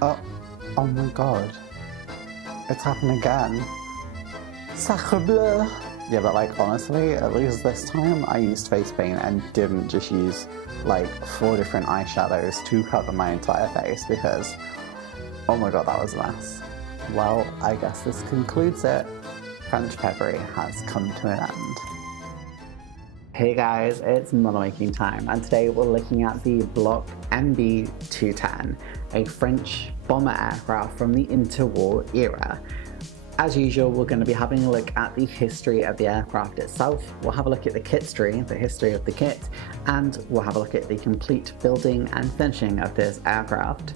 Oh, oh my god. It's happened again. Sacre bleu! Yeah, but like honestly, at least this time I used face paint and didn't just use like 4 different eyeshadows to cover my entire face because, oh my god, that was a mess. Well, I guess this concludes it. French February has come to an end. Hey guys, it's model making time, and today we're looking at the Bloch MB210, a French bomber aircraft from the interwar era. As usual, we're going to be having a look at the history of the aircraft itself, we'll have a look at the kit tree, the history of the kit, and we'll have a look at the complete building and finishing of this aircraft.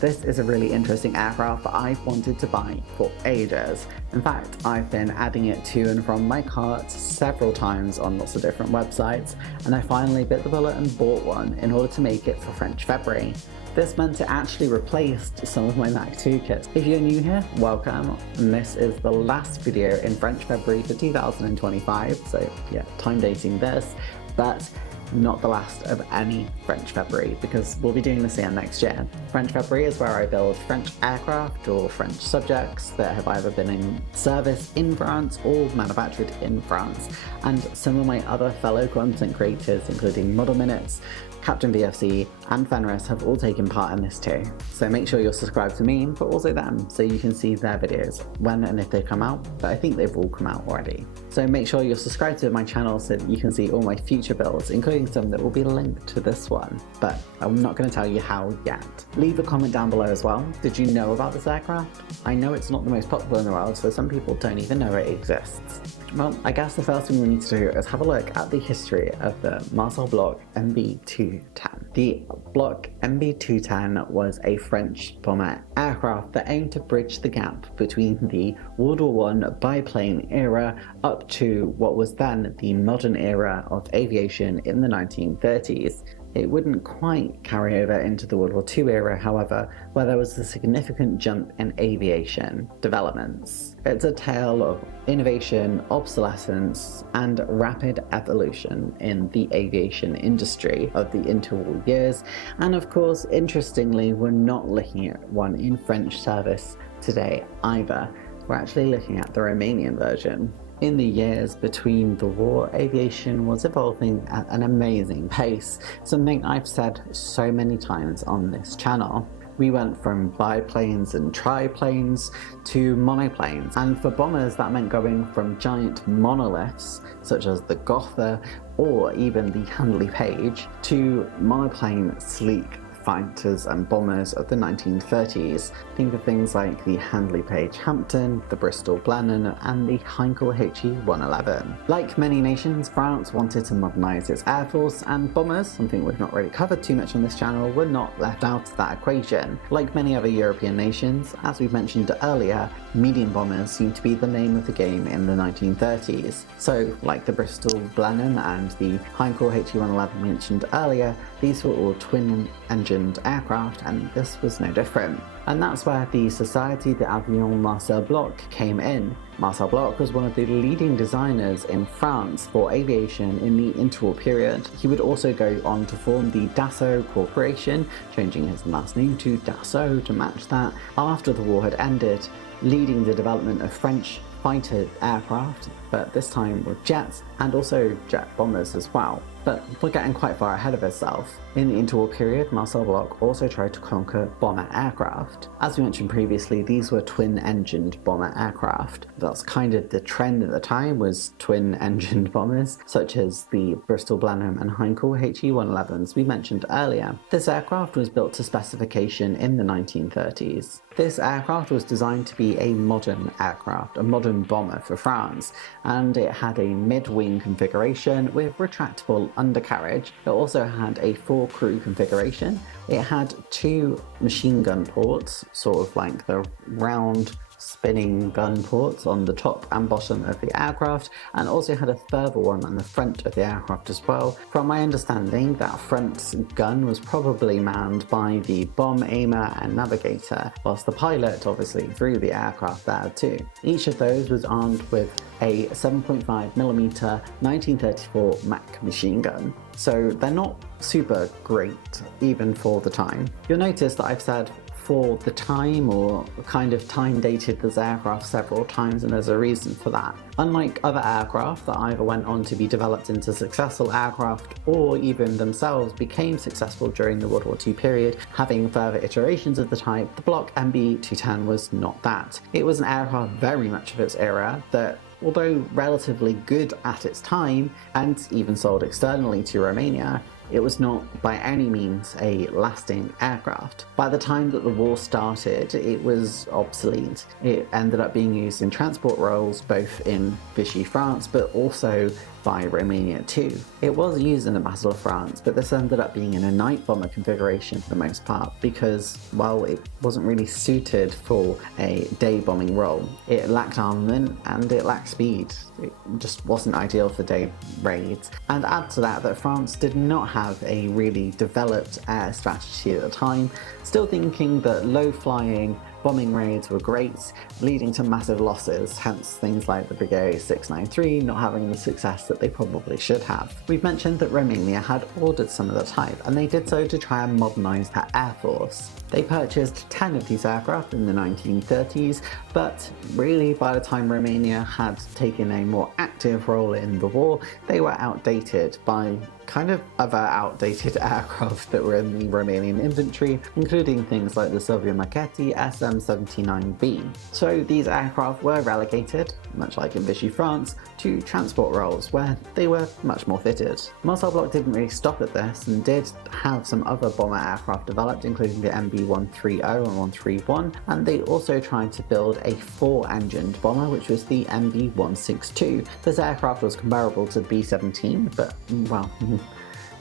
This is a really interesting aircraft that I've wanted to buy for ages. In fact, I've been adding it to and from my cart several times on lots of different websites, and I finally bit the bullet and bought one in order to make it for French February. This meant it actually replaced some of my Mac 2 kits. If you're new here, welcome, and this is the last video in French February for 2025, so yeah, time dating this, but not the last of any French February, because we'll be doing this again next year. French February is where I build French aircraft or French subjects that have either been in service in France or manufactured in France, and some of my other fellow content creators, including Model Minutes, Captain VFC and Fenris, have all taken part in this too. So make sure you're subscribed to me, but also them, so you can see their videos when and if they come out, but I think they've all come out already. So make sure you're subscribed to my channel so that you can see all my future builds, including some that will be linked to this one, but I'm not going to tell you how yet. Leave a comment down below as well. Did you know about this aircraft? I know it's not the most popular in the world, so some people don't even know it exists. Well, I guess the first thing we need to do is have a look at the history of the Marcel Bloch MB210. The Bloch MB210 was a French bomber aircraft that aimed to bridge the gap between the World War I biplane era up to what was then the modern era of aviation in the 1930s. It wouldn't quite carry over into the World War II era, however, where there was a significant jump in aviation developments. It's a tale of innovation, obsolescence, and rapid evolution in the aviation industry of the interwar years, and of course, interestingly, we're not looking at one in French service today either. We're actually looking at the Romanian version. In the years between the war, aviation was evolving at an amazing pace, something I've said so many times on this channel. We went from biplanes and triplanes to monoplanes, and for bombers that meant going from giant monoliths such as the Gotha or even the Handley Page to monoplane sleek fighters and bombers of the 1930s. Think of things like the Handley Page Hampton, the Bristol Blenheim, and the Heinkel HE-111. Like many nations, France wanted to modernise its air force, and bombers, something we've not really covered too much on this channel, were not left out of that equation. Like many other European nations, as we've mentioned earlier, medium bombers seemed to be the name of the game in the 1930s. So, like the Bristol Blenheim and the Heinkel HE-111 mentioned earlier, these were all twin-engined aircraft, and this was no different. And that's where the Société d'Aviation Marcel Bloch came in. Marcel Bloch was one of the leading designers in France for aviation in the interwar period. He would also go on to form the Dassault Corporation, changing his last name to Dassault to match that, after the war had ended, leading the development of French fighter aircraft, but this time with jets and also jet bombers as well. But we're getting quite far ahead of ourselves. In the interwar period, Marcel Bloch also tried to conquer bomber aircraft. As we mentioned previously, these were twin-engined bomber aircraft. That's kind of the trend at the time, was twin-engined bombers, such as the Bristol Blenheim and Heinkel HE-111s we mentioned earlier. This aircraft was built to specification in the 1930s. This aircraft was designed to be a modern aircraft, a modern bomber for France, and it had a mid-wing configuration with retractable undercarriage. It also had a 4-crew configuration. It had 2 machine gun ports, sort of like the round spinning gun ports on the top and bottom of the aircraft, and also had a further one on the front of the aircraft as well. From my understanding, that front gun was probably manned by the bomb aimer and navigator, whilst the pilot obviously flew the aircraft there too. Each of those was armed with a 7.5mm 1934 Mac machine gun, so they're not super great even for the time. You'll notice that I've said for the time, or kind of time dated this aircraft several times, and there's a reason for that. Unlike other aircraft that either went on to be developed into successful aircraft or even themselves became successful during the World War II period, having further iterations of the type, the Bloch MB210 was not that. It was an aircraft very much of its era that, although relatively good at its time and even sold externally to Romania, it was not by any means a lasting aircraft. By the time that the war started, it was obsolete. It ended up being used in transport roles both in Vichy France but also by Romania too. It was used in the Battle of France, but this ended up being in a night bomber configuration for the most part because, well, it wasn't really suited for a day bombing role. It lacked armament and it lacked speed. It just wasn't ideal for day raids. And add to that France did not have a really developed air strategy at the time, still thinking that low-flying bombing raids were great, leading to massive losses, hence things like the Brigade 693 not having the success that they probably should have. We've mentioned that Romania had ordered some of the type, and they did so to try and modernise their air force. They purchased 10 of these aircraft in the 1930s, but really by the time Romania had taken a more active role in the war, they were outdated by kind of other outdated aircraft that were in the Romanian inventory, including things like the Soviet-Maquette SM-79B. So these aircraft were relegated, much like in Vichy France, to transport roles where they were much more fitted. Marcel Bloch didn't really stop at this and did have some other bomber aircraft developed, including the MB130 and 131, and they also tried to build a 4-engined bomber, which was the MB162. This aircraft was comparable to the B-17, but, well,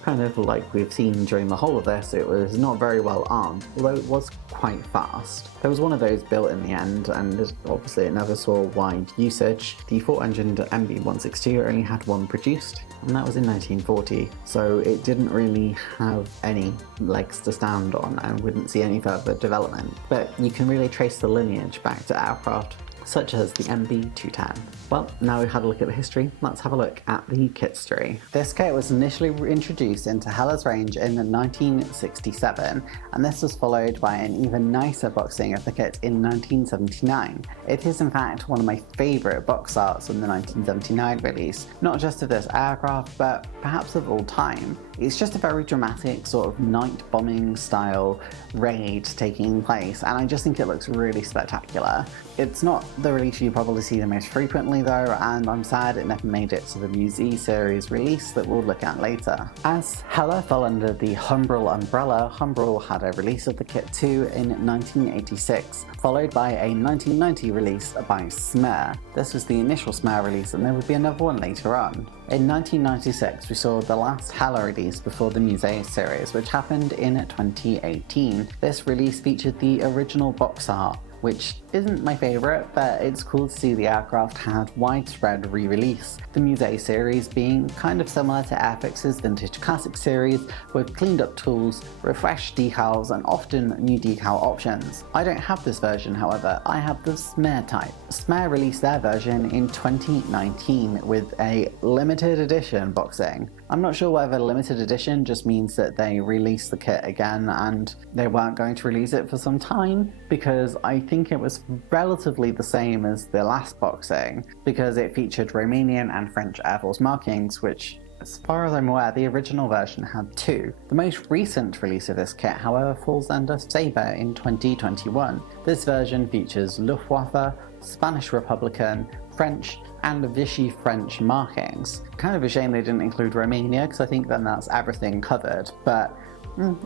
kind of like we've seen during the whole of this, it was not very well armed, although it was quite fast. There was one of those built in the end, and obviously it never saw wide usage. The 4-engined MB162 only had one produced, and that was in 1940, so it didn't really have any legs to stand on and wouldn't see any further development. But you can really trace the lineage back to aircraft such as the MB210. Well, now we've had a look at the history, let's have a look at the kit history. This kit was initially introduced into Hella's range in 1967, and this was followed by an even nicer boxing of the kit in 1979. It is in fact one of my favourite box arts from the 1979 release, not just of this aircraft, but perhaps of all time. It's just a very dramatic sort of night bombing style raid taking place, and I just think it looks really spectacular. It's not the release you probably see the most frequently though, and I'm sad it never made it to the Musée series release that we'll look at later. As Hella fell under the Humbrol umbrella, Humbrol had a release of the kit too in 1986, followed by a 1990 release by Smer. This was the initial Smer release, and there would be another one later on. In 1996 we saw the last Hella release before the Musée series, which happened in 2018. This release featured the original box art, which isn't my favourite, but it's cool to see the aircraft had widespread re-release. The Musée series being kind of similar to Airfix's Vintage Classic series, with cleaned up tools, refreshed decals, and often new decal options. I don't have this version, however, I have the Smer type. Smer released their version in 2019 with a limited edition boxing. I'm not sure whether limited edition just means that they released the kit again and they weren't going to release it for some time, because I think it was relatively the same as the last boxing, because it featured Romanian and French Air Force markings, which, as far as I'm aware, the original version had 2. The most recent release of this kit, however, falls under Sabre in 2021. This version features Luftwaffe, Spanish Republican, French, and Vichy French markings. Kind of a shame they didn't include Romania, because I think then that's everything covered, but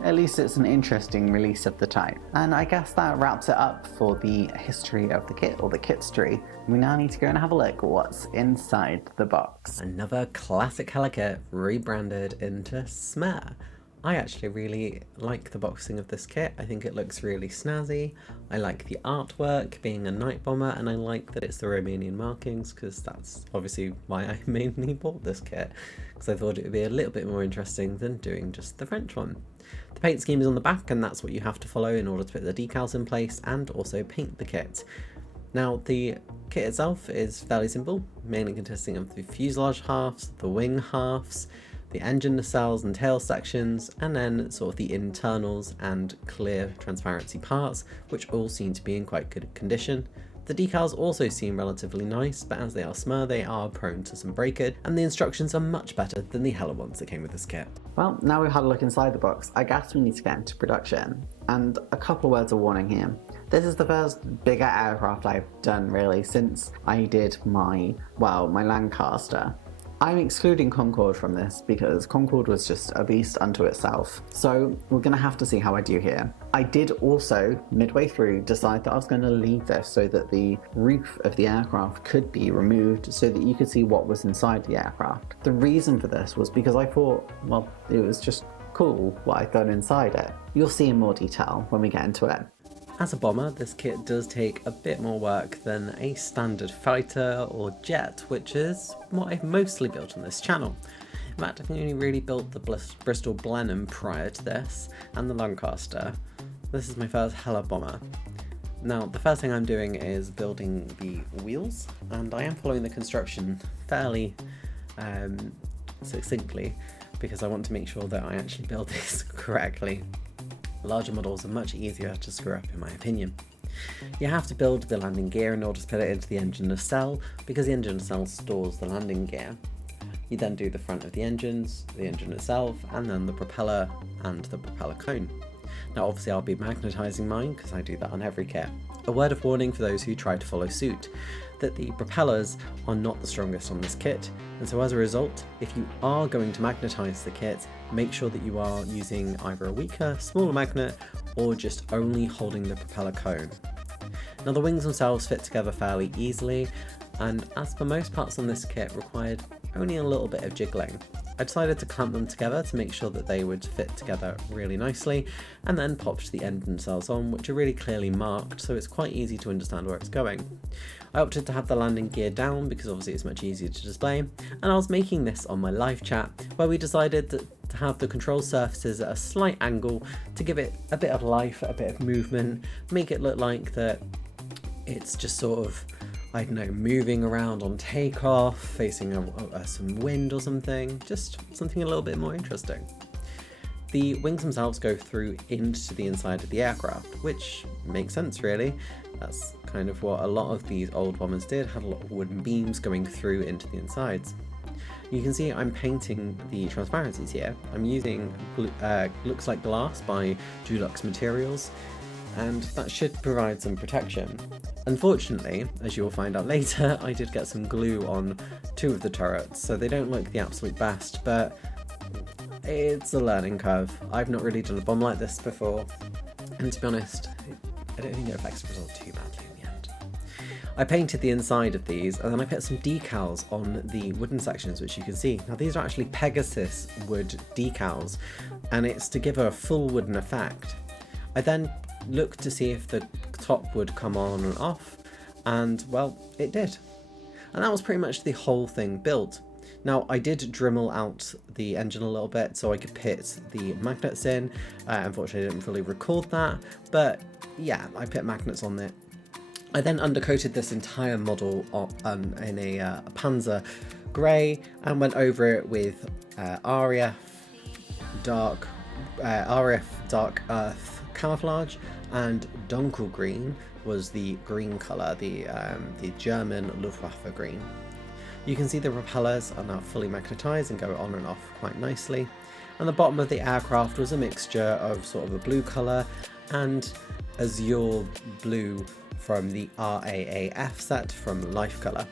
at least it's an interesting release of the type. And I guess that wraps it up for the history of the kit, or the kitstory. We now need to go and have a look at what's inside the box. Another classic Hella kit rebranded into Smer. I actually really like the boxing of this kit. I think it looks really snazzy. I like the artwork being a night bomber, and I like that it's the Romanian markings, because that's obviously why I mainly bought this kit, because I thought it would be a little bit more interesting than doing just the French one. The paint scheme is on the back, and that's what you have to follow in order to put the decals in place and also paint the kit. Now, the kit itself is fairly simple, mainly consisting of the fuselage halves, the wing halves, the engine nacelles and tail sections, and then sort of the internals and clear transparency parts, which all seem to be in quite good condition. The decals also seem relatively nice, but as they are Smer, they are prone to some breakage, and the instructions are much better than the Hella ones that came with this kit. Well, now we've had a look inside the box, I guess we need to get into production. And a couple of words of warning here. This is the first bigger aircraft I've done really since I did my Lancaster. I'm excluding Concorde from this because Concorde was just a beast unto itself. So we're going to have to see how I do here. I did also, midway through, decide that I was going to leave this so that the roof of the aircraft could be removed so that you could see what was inside the aircraft. The reason for this was because I thought, well, it was just cool what I'd done inside it. You'll see in more detail when we get into it. As a bomber, this kit does take a bit more work than a standard fighter or jet, which is what I've mostly built on this channel. In fact, I've only really built the Bristol Blenheim prior to this, and the Lancaster. This is my first Hella bomber. Now, the first thing I'm doing is building the wheels, and I am following the construction fairly succinctly, because I want to make sure that I actually build this correctly. Larger models are much easier to screw up in my opinion. You have to build the landing gear in order to put it into the engine nacelle, because the engine nacelle stores the landing gear. You then do the front of the engines, the engine itself, and then the propeller and the propeller cone. Now obviously I'll be magnetising mine because I do that on every kit. A word of warning for those who try to follow suit, that the propellers are not the strongest on this kit, and so as a result, if you are going to magnetise the kit, make sure that you are using either a weaker, smaller magnet, or just only holding the propeller cone. Now the wings themselves fit together fairly easily, and as for most parts on this kit required only a little bit of jiggling. I decided to clamp them together to make sure that they would fit together really nicely, and then popped the engine nacelles on, which are really clearly marked, so it's quite easy to understand where it's going. I opted to have the landing gear down because obviously it's much easier to display, and I was making this on my live chat where we decided to have the control surfaces at a slight angle to give it a bit of life, a bit of movement, make it look like that it's just sort of, I don't know, moving around on takeoff, facing some wind or something, just something a little bit more interesting. The wings themselves go through into the inside of the aircraft, which makes sense really. That's kind of what a lot of these old bombers did, had a lot of wooden beams going through into the insides. You can see I'm painting the transparencies here. I'm using looks like glass by Dulux Materials, and that should provide some protection. Unfortunately, as you will find out later, I did get some glue on two of the turrets, so they don't look the absolute best, but it's a learning curve. I've not really done a bomb like this before, and to be honest, I don't think it affects the result too badly in the end. I painted the inside of these, and then I put some decals on the wooden sections, which you can see. Now these are actually Pegasus wood decals, and it's to give a full wooden effect. I then looked to see if the top would come on and off, and well, it did. And that was pretty much the whole thing built. Now I did Dremel out the engine a little bit so I could put the magnets in. Unfortunately I didn't fully record that, but yeah, I put magnets on it. I then undercoated this entire model in a Panzer grey and went over it with RAF Dark Earth camouflage, and Dunkel green was the green colour, the German Luftwaffe green. You can see the propellers are now fully magnetised and go on and off quite nicely, and the bottom of the aircraft was a mixture of sort of a blue colour and azure blue from the RAAF set from Life Colour.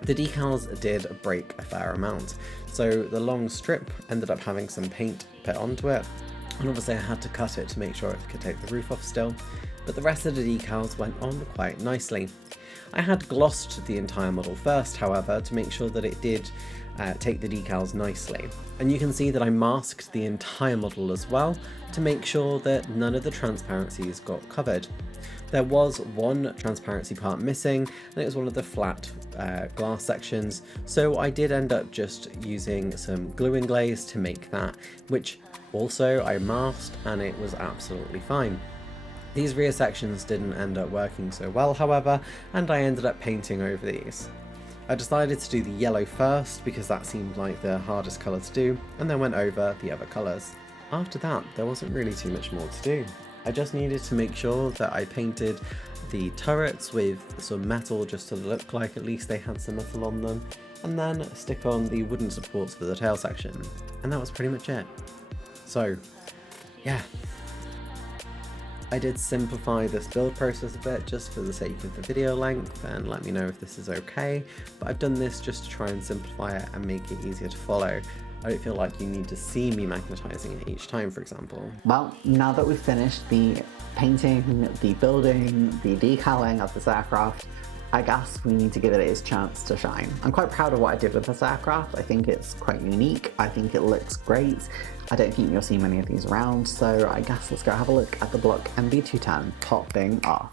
The decals did break a fair amount, so the long strip ended up having some paint put onto it, and obviously I had to cut it to make sure it could take the roof off still, but the rest of the decals went on quite nicely. I had glossed the entire model first, however, to make sure that it did take the decals nicely. And you can see that I masked the entire model as well to make sure that none of the transparencies got covered. There was one transparency part missing, and it was one of the flat glass sections, so I did end up just using some glue and glaze to make that, which also I masked, and it was absolutely fine. These rear sections didn't end up working so well, however, and I ended up painting over these. I decided to do the yellow first because that seemed like the hardest colour to do, and then went over the other colours. After that, there wasn't really too much more to do. I just needed to make sure that I painted the turrets with some metal just to look like at least they had some metal on them, and then stick on the wooden supports for the tail section. And that was pretty much it. So, yeah. I did simplify this build process a bit just for the sake of the video length, and let me know if this is okay, but I've done this just to try and simplify it and make it easier to follow. I don't feel like you need to see me magnetising it each time, for example. Well, now that we've finished the painting, the building, the decaling of this aircraft, I guess we need to give it its chance to shine. I'm quite proud of what I did with this aircraft. I think it's quite unique. I think it looks great. I don't think you'll see many of these around, so I guess let's go have a look at the Bloch MB210 popping off.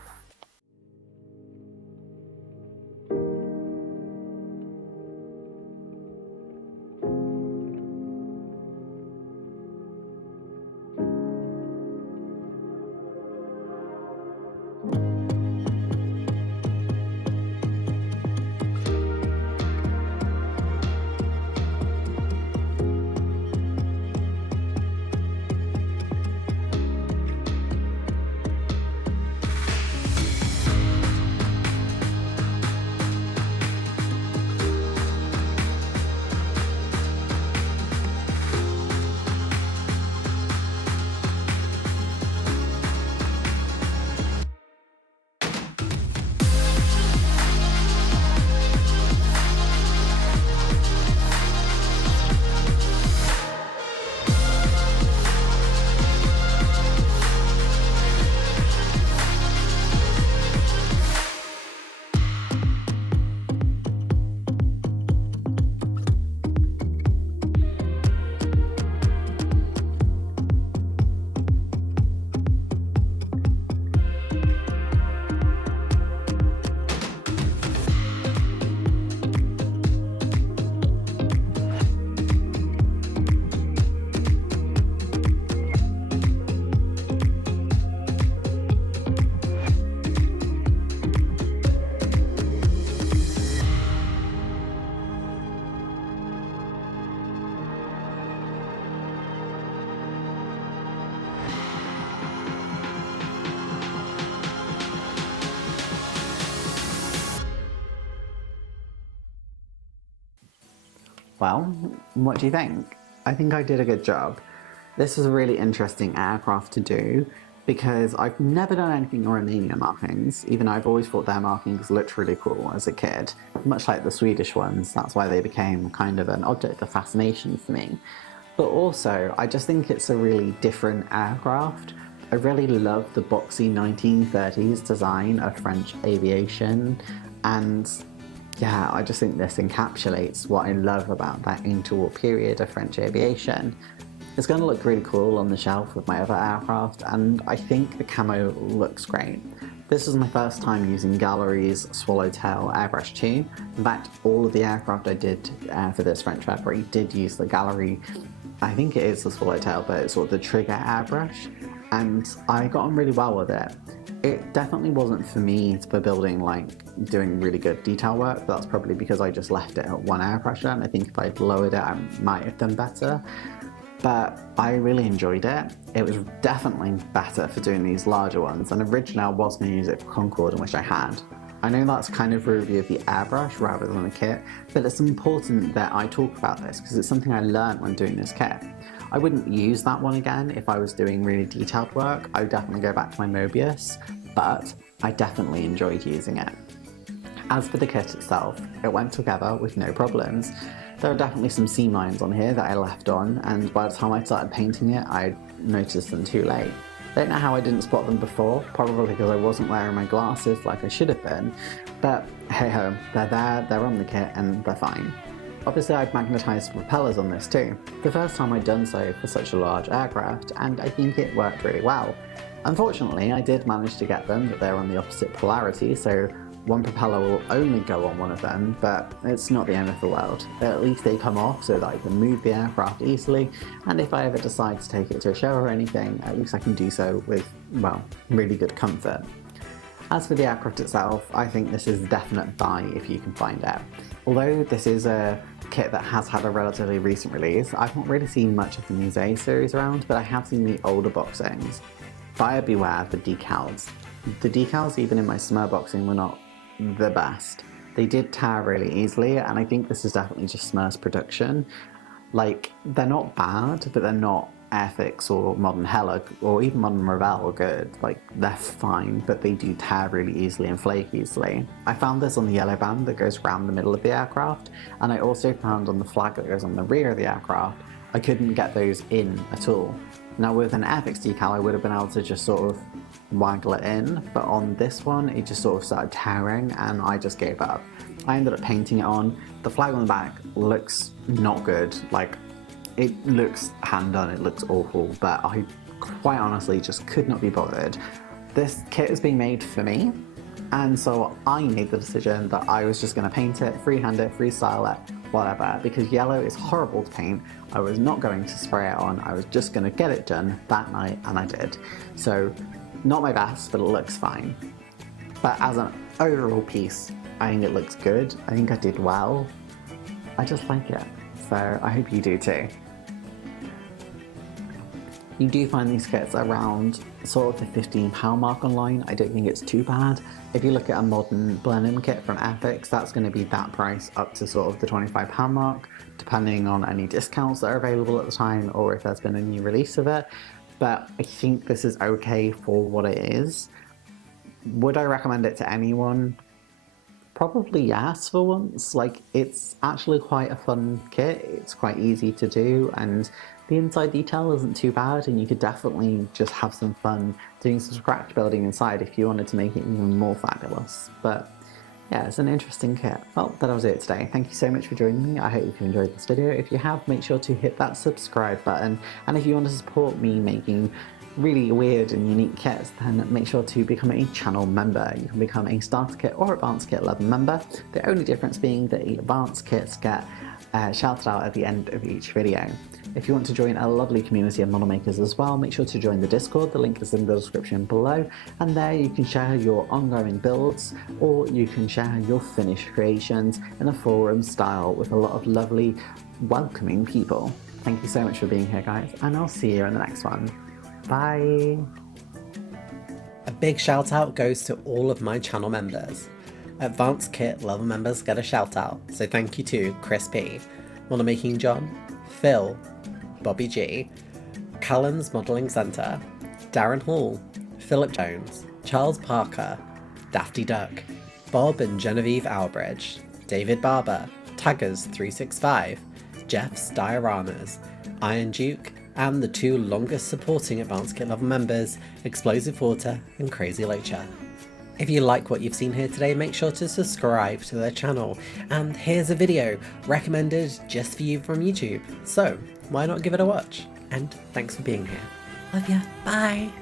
Well, what do you think? I think I did a good job. This was a really interesting aircraft to do because I've never done anything Romanian markings, even though I've always thought their markings looked really cool as a kid, much like the Swedish ones. That's why they became kind of an object of fascination for me. But also, I just think it's a really different aircraft. I really love the boxy 1930s design of French aviation, and yeah, I just think this encapsulates what I love about that interwar period of French aviation. It's going to look really cool on the shelf with my other aircraft, and I think the camo looks great. This is my first time using Gallery's Swallowtail airbrush too. In fact, all of the aircraft I did for this French fabric did use the Gallery, I think it is the Swallowtail, but it's sort of the trigger airbrush, and I got on really well with it. It definitely wasn't for me for building, like, doing really good detail work, but that's probably because I just left it at one airbrush, and I think if I'd lowered it, I might have done better. But I really enjoyed it. It was definitely better for doing these larger ones, and originally I was going to use it for Concorde, which I had. I know that's kind of a review of the airbrush rather than the kit, but it's important that I talk about this because it's something I learned when doing this kit. I wouldn't use that one again if I was doing really detailed work. I would definitely go back to my Mobius, but I definitely enjoyed using it. As for the kit itself, it went together with no problems. There are definitely some seam lines on here that I left on, and by the time I started painting it, I noticed them too late. I don't know how I didn't spot them before, probably because I wasn't wearing my glasses like I should have been, but hey ho, they're there, they're on the kit, and they're fine. Obviously I've magnetised propellers on this too, the first time I'd done so for such a large aircraft, and I think it worked really well. Unfortunately, I did manage to get them, but they're on the opposite polarity, so one propeller will only go on one of them, but it's not the end of the world. At least they come off so that I can move the aircraft easily, and if I ever decide to take it to a show or anything, at least I can do so with, well, really good comfort. As for the aircraft itself, I think this is a definite buy if you can find it. Although this is a kit that has had a relatively recent release, I've not really seen much of the Musée series around, but I have seen the older boxings. Buyer beware the decals. The decals, even in my Smer boxing, were not the best. They did tear really easily, and I think this is definitely just Smer's production. Like, they're not bad, but they're not Airfix or Modern Hella or even Modern Rebelle good. Like, they're fine, but they do tear really easily and flake easily. I found this on the yellow band that goes around the middle of the aircraft, and I also found on the flag that goes on the rear of the aircraft, I couldn't get those in at all. Now with an Airfix decal, I would have been able to just sort of waggle it in, but on this one, it just sort of started tearing and I just gave up. I ended up painting it on. The flag on the back looks not good. Like, it looks hand done, it looks awful, but I quite honestly just could not be bothered. This kit is being made for me, and so I made the decision that I was just going to paint it, freehand it, freestyle it, whatever, because yellow is horrible to paint. I was not going to spray it on, I was just going to get it done that night, and I did. So, not my best, but it looks fine. But as an overall piece, I think it looks good. I think I did well. I just like it. So I hope you do too. You do find these kits around sort of the £15 mark online. I don't think it's too bad. If you look at a modern blend-in kit from Airfix, that's going to be that price up to sort of the £25 mark, depending on any discounts that are available at the time or if there's been a new release of it. But I think this is okay for what it is. Would I recommend it to anyone? Probably yes, for once. Like, it's actually quite a fun kit, it's quite easy to do, and the inside detail isn't too bad, and you could definitely just have some fun doing some scratch building inside if you wanted to make it even more fabulous. But yeah, it's an interesting kit. Well, that was it today. Thank you so much for joining me. I hope you enjoyed this video. If you have, make sure to hit that subscribe button, and if you want to support me making really weird and unique kits, then make sure to become a channel member. You can become a starter kit or advanced kit level member, the only difference being that advanced kits get shouted out at the end of each video. If you want to join a lovely community of model makers as well, make sure to join the Discord, the link is in the description below, and there you can share your ongoing builds, or you can share your finished creations in a forum style with a lot of lovely, welcoming people. Thank you so much for being here, guys, and I'll see you in the next one. Bye! A big shout out goes to all of my channel members. Advanced Kit level members get a shout out, so thank you to Chris P, Model Making John, Phil, Bobby G, Cullen's Modelling Centre, Darren Hall, Philip Jones, Charles Parker, Dafty Duck, Bob and Genevieve Albridge, David Barber, Taggers365, Jeff's Dioramas, Iron Duke, and the two longest supporting Advanced Kit level members, Explosive Water and Crazy Locha. If you like what you've seen here today, make sure to subscribe to their channel, and here's a video recommended just for you from YouTube, so why not give it a watch? And thanks for being here. Love ya, bye!